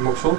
morceau.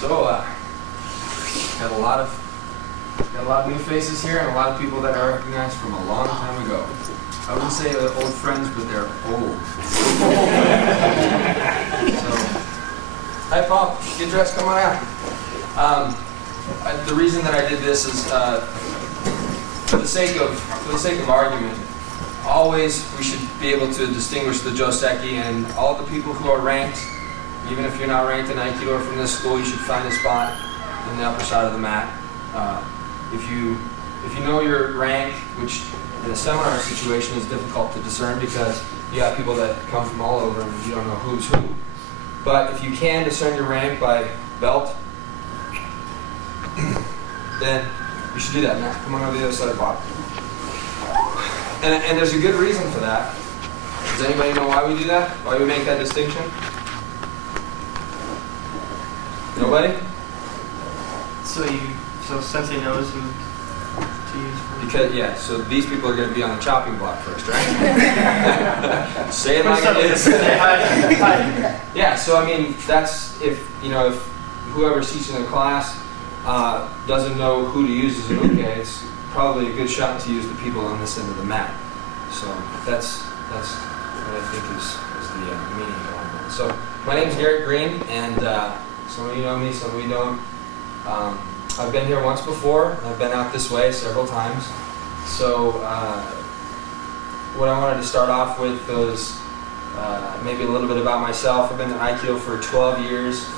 So, got a lot of new faces here, and a lot of people that I recognize from a long time ago. I wouldn't say they're old friends, but they're old. So, hi Paul, get dressed, come on out. The reason that I did this is for the sake of argument. Always, we should be able to distinguish the Joseki, and all the people who are ranked. Even if you're not ranked in Aikido or from this school, you should find a spot in the upper side of the mat. If you know your rank, which in a seminar situation is difficult to discern because you have people that come from all over and you don't know who's who. But if you can discern your rank by belt, then you should do that. Now, come on over the other side of the bottom. And there's a good reason for that. Does anybody know why we do that? Why we make that distinction? Nobody? So Sensei knows who to use for. Because so these people are going to be on the chopping block first, right? Say it like it is. Yeah. So I mean, that's if whoever's teaching the class doesn't know who to use as an uke, it's probably a good shot to use the people on this end of the mat. So that's what I think is the meaning behind that. So my name is Gerrit Green, and some of you know me, some of you don't. I've been here once before. I've been out this way several times. So what I wanted to start off with was maybe a little bit about myself. I've been in Aikido for 12 years.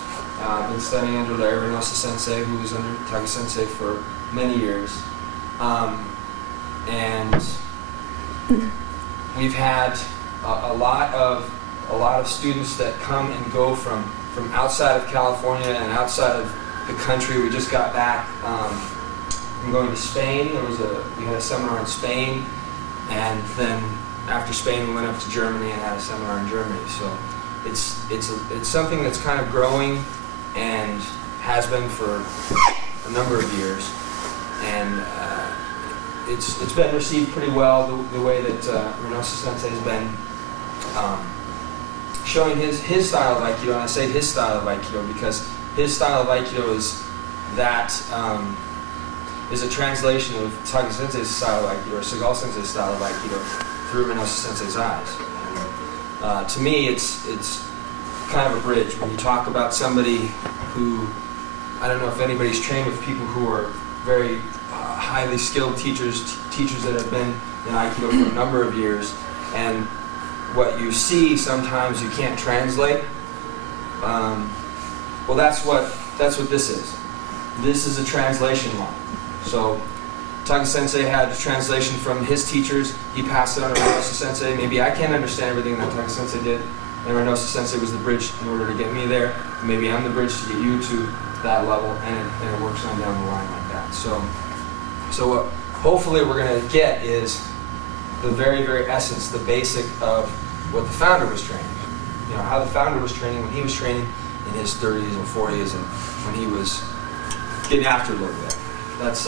I've been studying under Larry Sensei, who was under Taka Sensei for many years. And we've had a lot of students that come and go from outside of California and outside of the country. We just got back from going to Spain. We had a seminar in Spain, and then after Spain we went up to Germany and had a seminar in Germany. So it's something that's kind of growing and has been for a number of years, and it's been received pretty well the way that Renosa Sensei has been showing his style of Aikido. And I say his style of Aikido because his style of Aikido is a translation of Taka Sensei's style of Aikido, or Seagal Sensei's style of Aikido, through Renosa Sensei's eyes. And, to me, it's kind of a bridge. When you talk about somebody who, I don't know if anybody's trained with people who are very highly skilled teachers that have been in Aikido for a number of years, and what you see sometimes you can't translate. Well, that's what this is. This is a translation line. So Taka Sensei had a translation from his teachers. He passed it on to Renosa Sensei. Maybe I can't understand everything that Taka Sensei did, and Renosa Sensei was the bridge in order to get me there. Maybe I'm the bridge to get you to that level, and it works on down the line like that. So what hopefully we're going to get is the very, very essence, the basic of what the founder was training. How the founder was training when he was training in his 30s and 40s, and when he was getting after a little bit. That's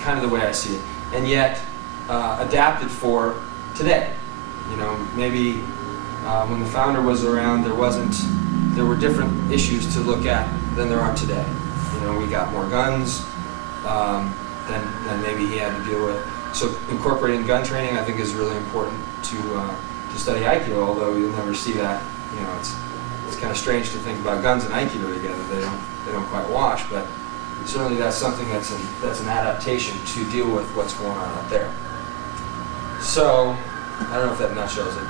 kind of the way I see it, and yet adapted for today. Maybe when the founder was around, there were different issues to look at than there are today. We got more guns than maybe he had to deal with. So incorporating gun training, I think, is really important to study Aikido. Although you'll never see that. It's kind of strange to think about guns and Aikido together. They don't quite wash, but certainly that's something that's an adaptation to deal with what's going on out there. So I don't know if that nutshells it.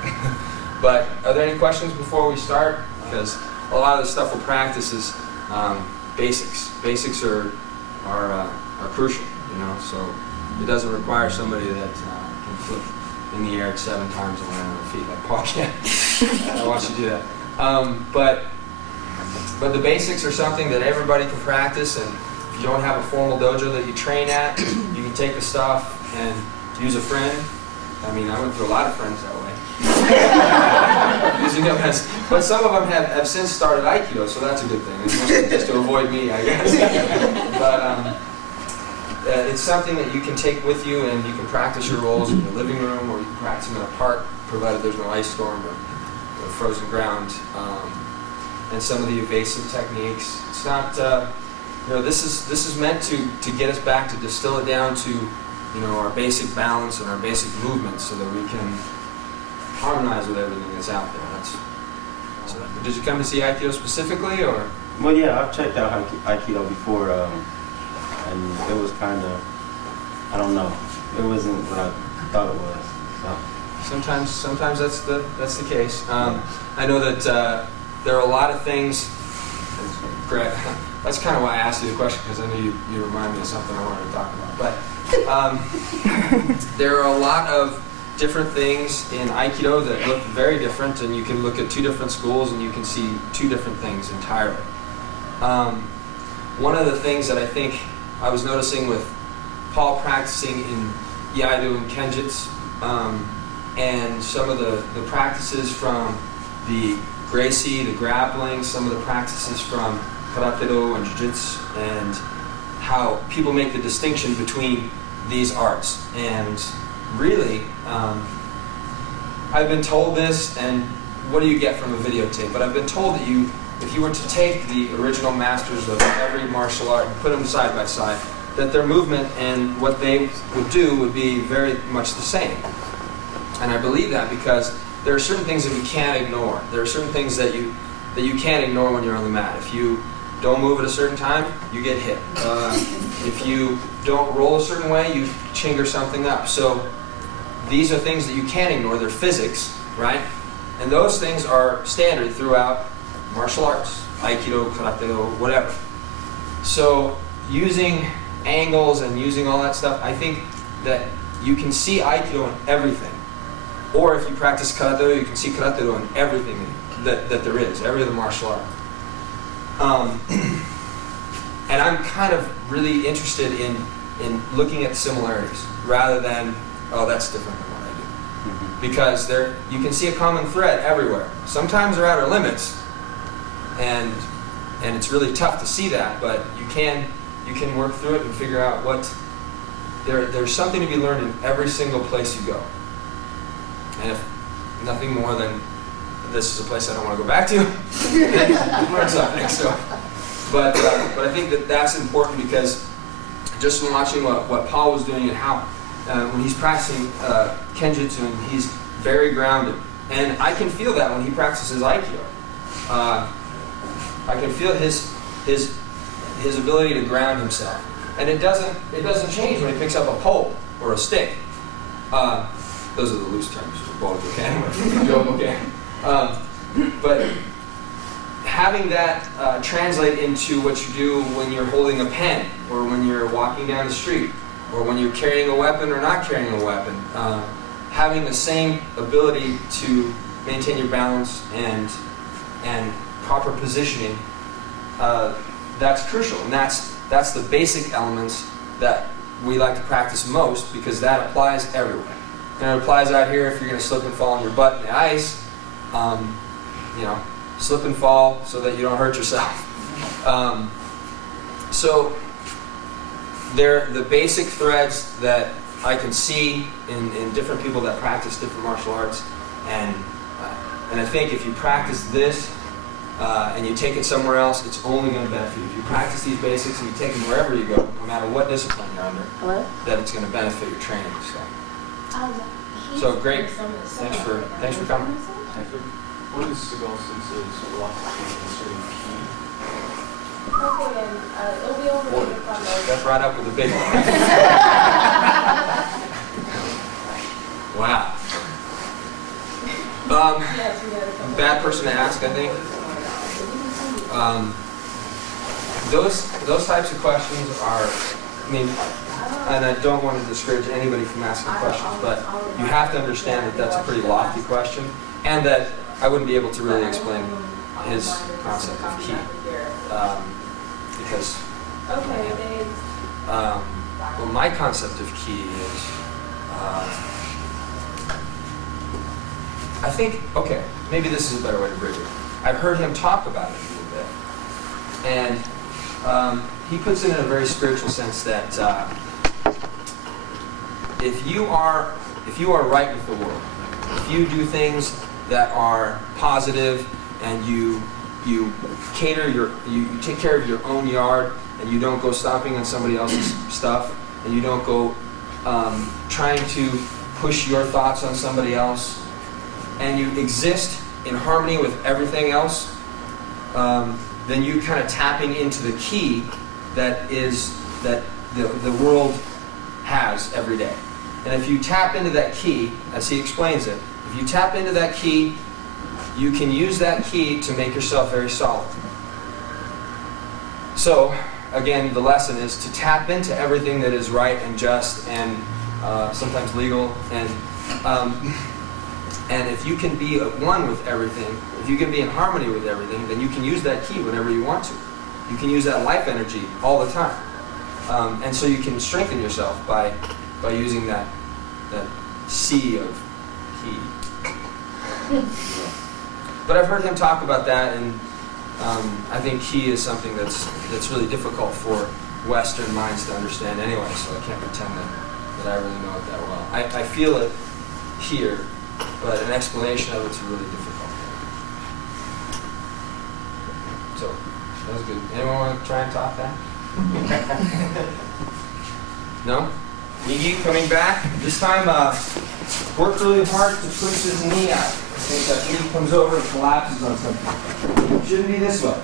But are there any questions before we start? Because a lot of the stuff we'll practice is basics. Basics are crucial, you know. So it doesn't require somebody that can flip in the air 7 times and land on their feet like Paul can. I want you to do that. But the basics are something that everybody can practice, and if you don't have a formal dojo that you train at, you can take the stuff and use a friend. I mean, I went through a lot of friends that way. Using them as, but some of them have since started Aikido, so that's a good thing. It's mostly just to avoid me, I guess. But it's something that you can take with you, and you can practice your roles in your living room, or you can practice them in a park, provided there's no ice storm or frozen ground. And some of the evasive techniques. It's not, you know, this is meant to get us back, to distill it down to, you know, our basic balance and our basic movements, so that we can harmonize with everything that's out there. So did you come to see Aikido specifically, or? Well, yeah, I've checked out Aikido before, and it was kind of, I don't know, it wasn't what I thought it was. So. Sometimes that's the case. I know that there are a lot of things. That's kind of why I asked you the question, because I know you remind me of something I wanted to talk about. But there are a lot of different things in Aikido that look very different, and you can look at 2 different schools and you can see 2 different things entirely. One of the things that I think I was noticing with Paul practicing in Iaido and Kenjutsu, and some of the practices from the Gracie, the grappling, some of the practices from Karate-Do and Jiu-Jitsu, and how people make the distinction between these arts. And really, I've been told this, and what do you get from a videotape? But I've been told that if you were to take the original masters of every martial art and put them side by side, that their movement and what they would do would be very much the same. And I believe that because there are certain things that we can't ignore. There are certain things that you can't ignore when you're on the mat. If you don't move at a certain time, you get hit. If you don't roll a certain way, you chinger something up. So these are things that you can't ignore. They're physics, right? And those things are standard throughout martial arts, Aikido, Karate-Do, whatever. So using angles and using all that stuff, I think that you can see Aikido in everything. Or if you practice Karate-Do, you can see Karate-Do in everything that there is, every other martial art. And I'm kind of really interested in looking at similarities rather than, oh, that's different than what I do. Because you can see a common thread everywhere. Sometimes they're at our limits, and it's really tough to see that, but you can work through it and figure out there's something to be learned in every single place you go. And if nothing more than this is a place I don't want to go back to, then you learn something. So, but I think that's important, because just from watching what Paul was doing and how when he's practicing Kenjutsu, and he's very grounded, and I can feel that when he practices Aikido. I can feel his ability to ground himself, and it doesn't change when he picks up a pole or a stick. Those are the loose terms for both, okay? Okay. But having that translate into what you do when you're holding a pen, or when you're walking down the street, or when you're carrying a weapon or not carrying a weapon, having the same ability to maintain your balance and proper positioning, that's crucial. And that's the basic elements that we like to practice most, because that applies everywhere. And it applies out here if you're going to slip and fall on your butt in the ice. Slip and fall so that you don't hurt yourself. So they're the basic threads that I can see in different people that practice different martial arts, and I think if you practice this and you take it somewhere else, it's only going to benefit you. If you practice these basics and you take them wherever you go, no matter what discipline you're under, that it's going to benefit your training. So great. Thanks for coming. What is Seagal Sensei's philosophy concerning ki? Okay, and it'll be over in the front. That's right up with the big one. Wow. Bad person to ask, I think. those types of questions are, I mean, and I don't want to discourage anybody from asking questions, but you have to understand that that's a pretty lofty question, and that I wouldn't be able to really explain his concept of ki, because well, my concept of ki is, I think, okay, maybe this is a better way to bridge it. I've heard him talk about it a little bit, and he puts it in a very spiritual sense that if you are right with the world, if you do things that are positive, and you take care of your own yard, and you don't go stomping on somebody else's stuff, and you don't go trying to push your thoughts on somebody else, and you exist in harmony with everything else, then you kind of tapping into the ki that the world has every day. And if you tap into that ki, as he explains it, if you tap into that ki, you can use that ki to make yourself very solid. So, again, the lesson is to tap into everything that is right and just and sometimes legal, and if you can be at one with everything, if you can be in harmony with everything, then you can use that ki whenever you want to. You can use that life energy all the time. And so you can strengthen yourself by using that sea of ki. But I've heard him talk about that, and I think ki is something that's really difficult for Western minds to understand anyway, so I can't pretend that I really know it that well. I feel it here, but an explanation of it's really difficult. So, that was good. Anyone want to try and top that? No? Nigi coming back. This time, work really hard to push his knee out. I think that knee comes over and collapses on something. It shouldn't be this way.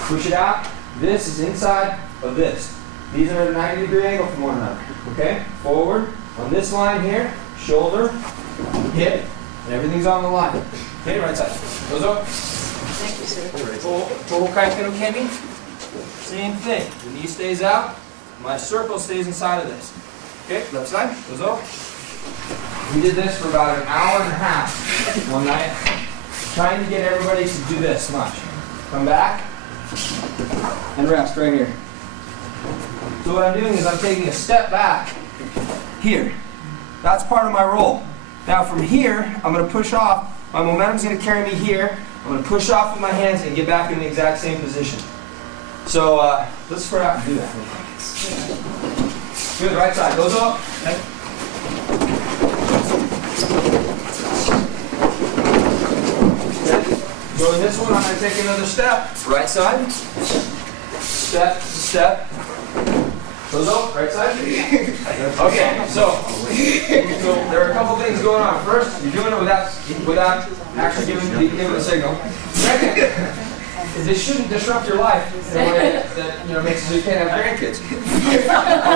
Push it out. This is inside of this. These are at a 90-degree angle from one another. Okay? Forward. On this line here, shoulder, hip, and everything's on the line. Okay, right side. Goes up. Thank you, sir. Ukemi. Same thing. The knee stays out. My circle stays inside of this. Okay, left side. Goes up. We did this for about an hour and a half one night, trying to get everybody to do this much. Come back and rest right here. So what I'm doing is I'm taking a step back here. That's part of my roll. Now from here, I'm going to push off. My momentum's going to carry me here. I'm going to push off with my hands and get back in the exact same position. So let's spread out and do that. Good, right side. Goes up. Okay. Going this one, I'm going to take another step. Right side. Step, step. Goes up, right side. Okay, so there are a couple things going on. First, you're doing it without actually giving a signal. Second, is it shouldn't disrupt your life in a way that makes it so you can't have grandkids.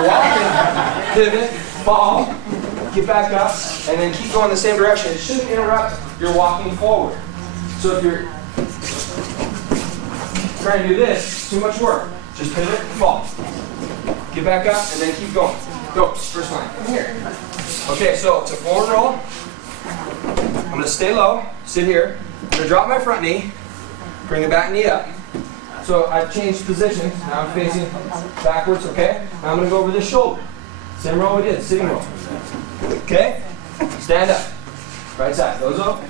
Walk, pivot, fall, get back up, and then keep going the same direction. It shouldn't interrupt your walking forward. So if you're trying to do this, it's too much work. Just pivot and fall. Get back up and then keep going. Go, first line. Here. Okay, so it's a forward roll. I'm going to stay low, sit here. I'm going to drop my front knee, bring the back knee up. So I've changed positions. Now I'm facing backwards, okay? Now I'm going to go over this shoulder. Same roll we did, sitting roll. Okay? Stand up. Right side goes up.